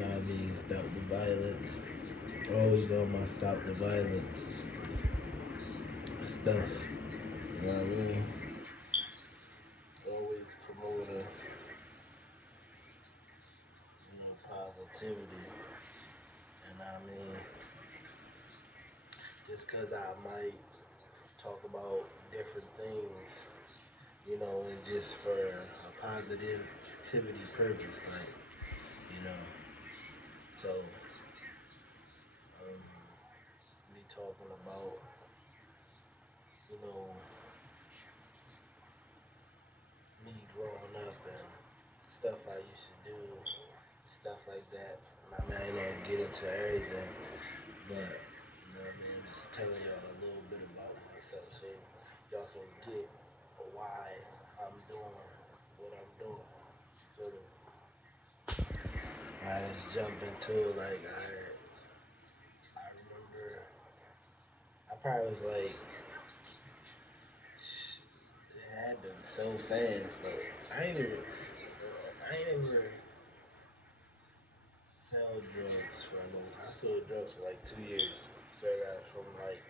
Now I mean, stop the violence. Always on my stop the violence stuff. You know what I mean? Always promoting, positivity. And I mean, just because I might talk about different things, and just for a positivity purpose, like, you know. So, um, me talking about, you know, me growing up and stuff I used to do, stuff like that. I mean, I ain't gonna get into everything, but, I mean, I'm just telling y'all a little bit about myself so y'all can get why I'm doing what I'm doing. So, I just jump into it. Like, I remember I probably was like, it happened so fast. Like, I ain't ever sell drugs for a long time. I sold drugs for like 2 years. Started out from like,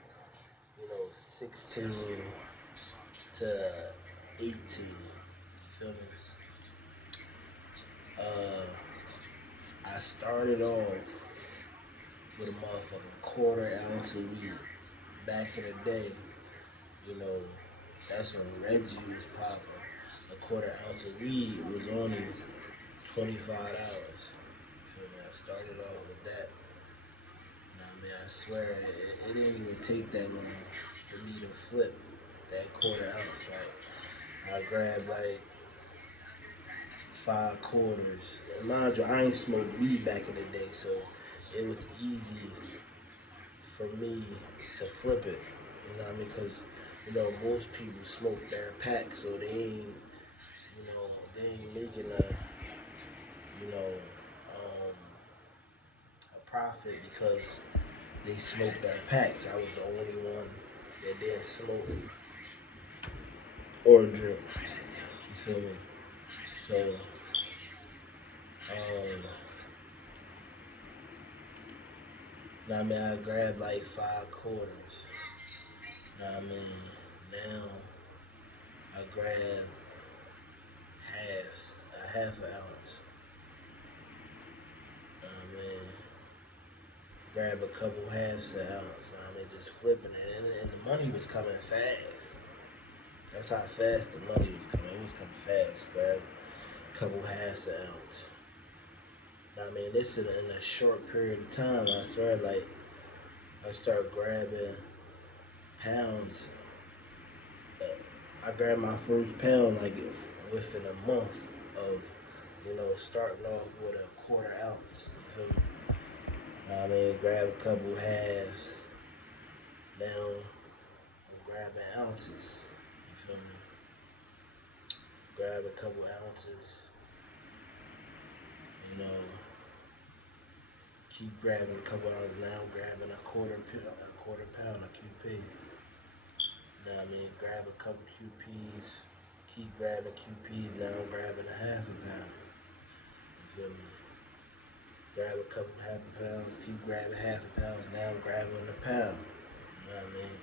16 to 18. Feel me? Uh, I started off with a motherfucking quarter ounce of weed. Back in the day, you know, that's when Reggie was popping. A quarter ounce of weed was only $25. So I started off with that. I mean, I swear, it didn't even take that long for me to flip that quarter ounce. Like, I grabbed like 5 quarters. And mind you, I ain't smoked weed back in the day, so it was easy for me to flip it. You know what I mean? Because, most people smoke their pack, so they ain't making you know, um, a profit because they smoked their packs. I was the only one that didn't smoke or drink. You feel me? So, now I mean, I grabbed like 5 quarters. Now I mean, now I grab half an ounce. I mean, grab a couple halves an ounce. I mean, just flipping it, and the money was coming fast. That's how fast the money was coming. It was coming fast. Grab a couple halves an ounce. I mean, this is in a short period of time. I swear, like, I start grabbing pounds. I grabbed my first pound like within a month of, starting off with a quarter ounce. You feel me? I mean, grab a couple halves. Now I'm grabbing ounces. You feel me? Grab a couple ounces. You know, keep grabbing a couple ounces. Now I'm grabbing a quarter pound of QP. Now I mean, grab a couple QPs. Keep grabbing QPs. Now I'm grabbing a half a pound. You feel me? Grab a couple half a pounds. Keep grabbing half a pound. Now I'm grabbing a pound. You know what I mean?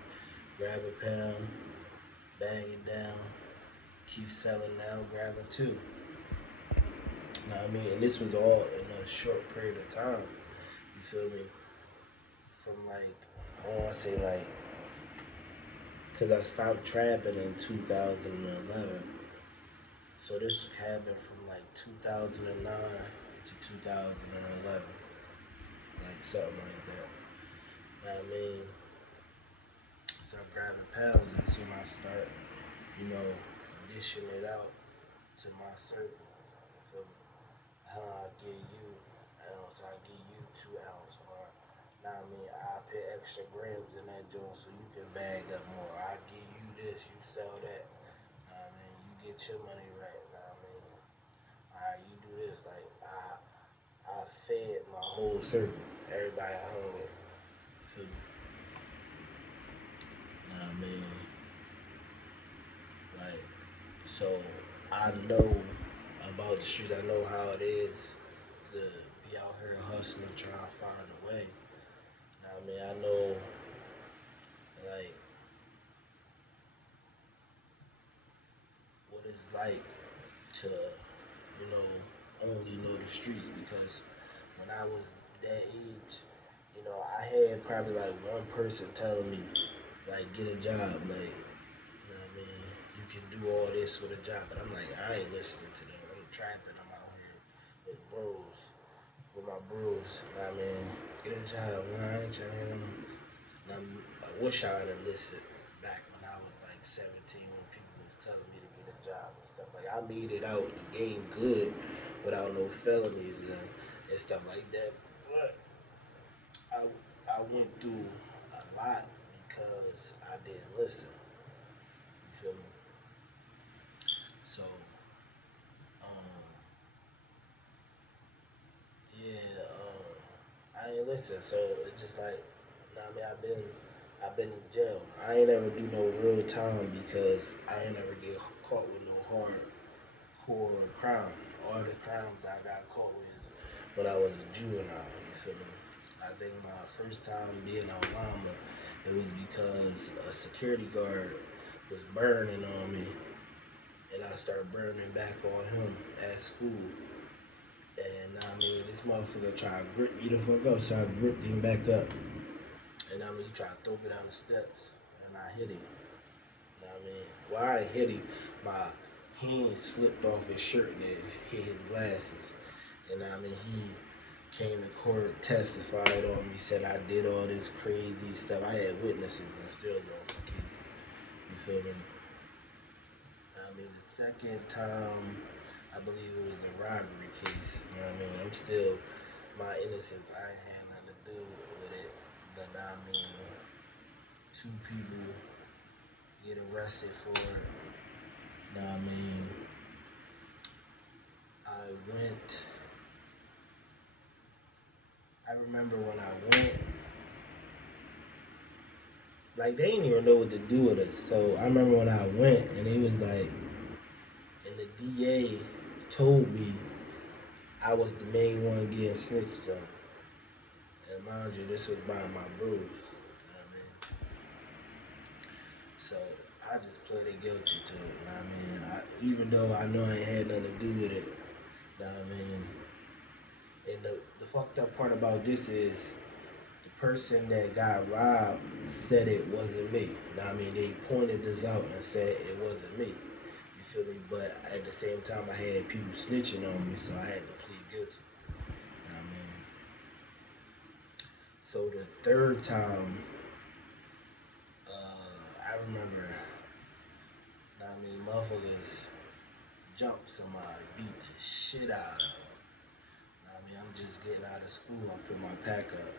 Grab a pound. Bang it down. Keep selling. Now I'm grabbing two. You know what I mean? And this was all in a short period of time. You feel me? From like, I want to say like, because I stopped trapping in 2011. So this happened from like 2009 to 2011. Like something like that. You know what I mean? Start grabbing pounds. That's when I start, dishing it out to my circle. So how I give you ounce, I give you 2 ounce, or now I mean I put extra grams in that joint so you can bag up more. I give you this, you sell that. I mean you get your money right. Now I mean, alright, you do this. Like I fed my whole circle, everybody I hung with. So, I mean, like, so I know about the streets. I know how it is to be out here like to, only know the streets because when I was that age, I had probably like one person telling me, like, get a job, like, I mean, you can do all this with a job, but I'm like, I ain't listening to them. I'm trapping. I'm out here with bros, with my bros. I mean, get a job. I ain't trying. I wish I had listened back when I was like 17 when people was telling me to get a job and stuff. Like I made it out the game good without no felonies and stuff like that. But I I went through a lot because I didn't listen. You feel me? So um, yeah, I ain't listen. So it's just like, I mean, I've been in jail. I ain't ever do no real time because I ain't ever get caught with no hardcore crime. All the crimes I got caught with when I was a juvenile. You feel me? I think my first time being on llama, it was because a security guard was burning on me, and I started burning back on him at school. And I mean, this motherfucker tried to grip me the fuck up, so I gripped him back up. And I mean, he tried to throw me down the steps, and I hit him. You know what I mean? While I hit him, my hand slipped off his shirt and it hit his glasses. And I mean, he came to court, testified on me, said I did all this crazy stuff. I had witnesses and still lost the case. You feel me? I mean, the second time, I believe it was a robbery case. You know what I mean? I'm still, my innocence, I ain't had nothing to do with it. But I mean, two people get arrested for it. You know what I mean? I went, I remember when I went, like they didn't even know what to do with us. So I remember when I went and it was like, and the DA told me I was the main one getting snitched on. And mind you, this was by my bros. You know what I mean? So I just pleaded guilty to it. You know what I mean? Even though I know I ain't had nothing to do with it. You know what I mean? And the fucked up part about this is the person that got robbed said it wasn't me. You know what I mean? They pointed this out and said it wasn't me. You feel me? But at the same time, I had people snitching on me, so I had to plead guilty. You know what I mean? So the third time, I remember, you know what I mean, motherfuckers jumped somebody, beat the shit out of them. You know what I mean? I'm just getting out of school. I put my pack up.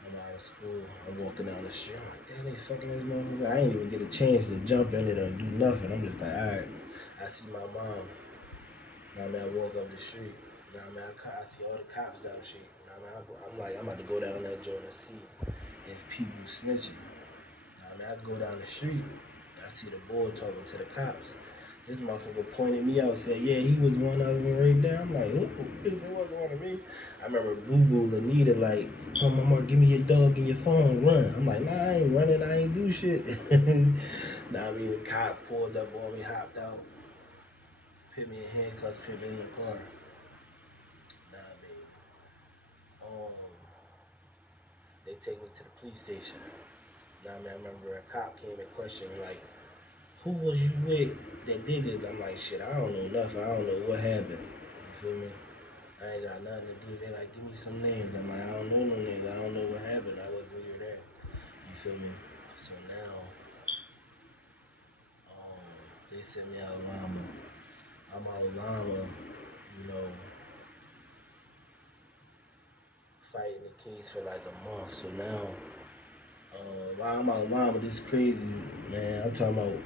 I'm out of school. I'm walking down the street. I'm like, damn, they fucking this motherfucker. I ain't even get a chance to jump in it or do nothing. I'm just like, alright. I see my mom. You know what I mean? I walk up the street. You know what I mean? I see all the cops down the street. You know what I mean? I'm like, I'm about to go down that joint and see if people snitching. You know what I mean? I go down the street. I see the boy talking to the cops. This motherfucker pointed me out, said, yeah, he was one of them right there. I'm like, who? It wasn't one of me. I remember Boo Boo Lanita like, oh, mama, give me your dog and your phone, run. I'm like, nah, I ain't running, I ain't do shit. Nah, I mean, the cop pulled up on me, hopped out, put me in handcuffs, put me in the car. Nah, I mean, um, they take me to the police station. Nah, I mean, I remember a cop came and questioned me, like, who was you with that did this? I'm like, shit, I don't know nothing. I don't know what happened. You feel me? I ain't got nothing to do. They like, give me some names. I'm like, I don't know no names. I don't know what happened. I wasn't even there. You feel me? So now, they sent me out of Lama. I'm out of Lama, you know, fighting the case for like a month. So now, while I'm out of Lama, this is crazy, man. I'm talking about,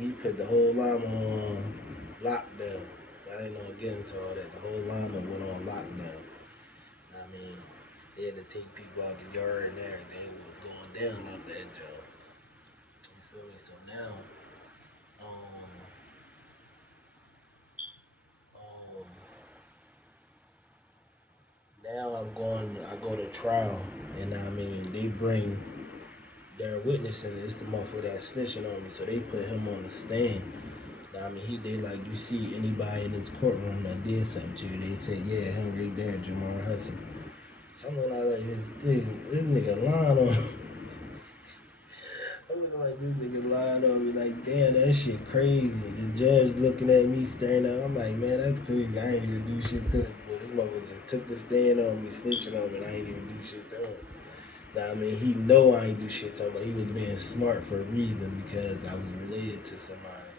we put the whole Lama on lockdown. I ain't gonna get into all that. The whole Lama went on lockdown. I mean, they had to take people out the yard and everything. It was going down out that job. You feel me? So now, um, um, now I go to trial, and I mean, they bring their witness, and it's the motherfucker that's snitching on me, so they put him on the stand. I mean, they like, you see anybody in this courtroom that did something to you, they said, yeah, him right there, Jamar Hudson. Something like this nigga lying on. I was like, this nigga lying on me, like, damn, that shit crazy. The judge looking at me, staring at me. I'm like, man, that's crazy. I ain't even do shit to this boy. This motherfucker just took the stand on me, snitching on me, and I ain't even do shit to him. Now, I mean, he know I ain't do shit to him, but he was being smart for a reason because I was related to somebody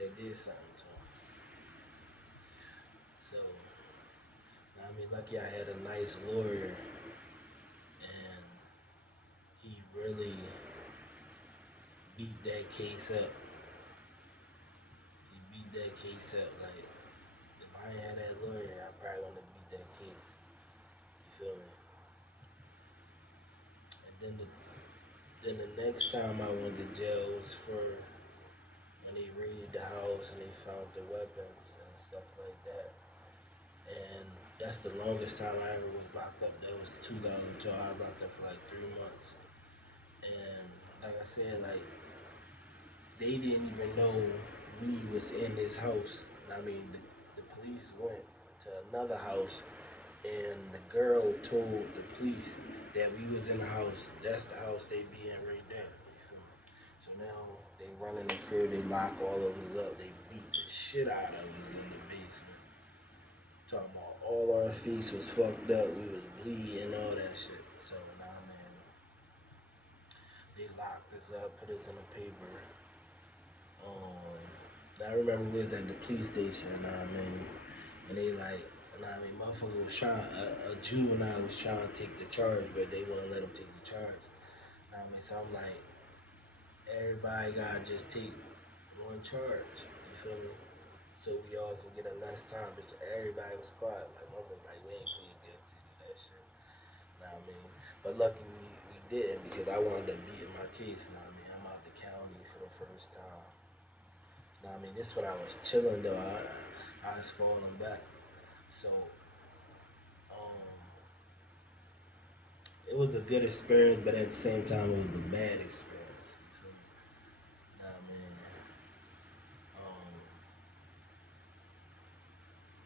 that did something to him. So, I mean, lucky I had a nice lawyer, and he really beat that case up. He beat that case up. Like, if I ain't had that lawyer, I probably wouldn't have beat that case. You feel me? And then the next time I went to jail was for when they raided the house and they found the weapons and stuff like that. And that's the longest time I ever was locked up. That was 2012. I was locked up for like 3 months. And like I said, like, they didn't even know we was in this house. I mean, the police went to another house, and the girl told the police that we was in the house. That's the house they be in right there. You feel me? So now they run in the crib, they lock all of us up, they beat the shit out of us in the basement. Talking about all our face was fucked up, we was bleeding, all that shit. So nah, man, they locked us up, put us in a paper. I remember we was at the police station, I mean, and they like, I mean, motherfucker was trying, a juvenile was trying to take the charge, but they wouldn't let him take the charge. I mean, so I'm like, everybody gotta just take one charge, you feel me? So we all can get a less time, but everybody was quiet, like, motherfucker, like, we ain't plead guilty to that shit. Know what I mean? But lucky we didn't because I wound up beating my case. Know what I mean? I'm out the county for the first time. Know what I mean? This when I was chilling though. I was falling back. So um, it was a good experience, but at the same time it was a bad experience. You feel me? Know what I mean? Um,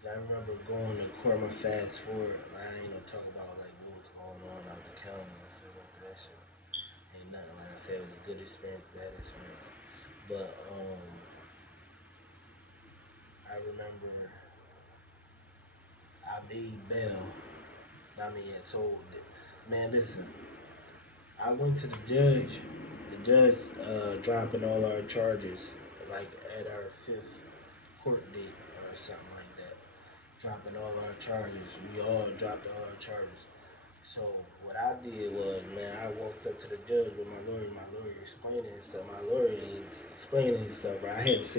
I remember going to court. My fast forward. I ain't gonna talk about like what was going on out the county and stuff like that. Shit ain't nothing. Like I said, it was a good experience, bad experience. But I remember I made bail. I mean, so man, listen. I went to the judge. The judge dropping all our charges, like at our fifth court date or something like that. Dropping all our charges. We all dropped all our charges. So what I did was, man, I walked up to the judge with my lawyer. My lawyer explaining himself. My lawyer ain't explaining himself. Right? I had to say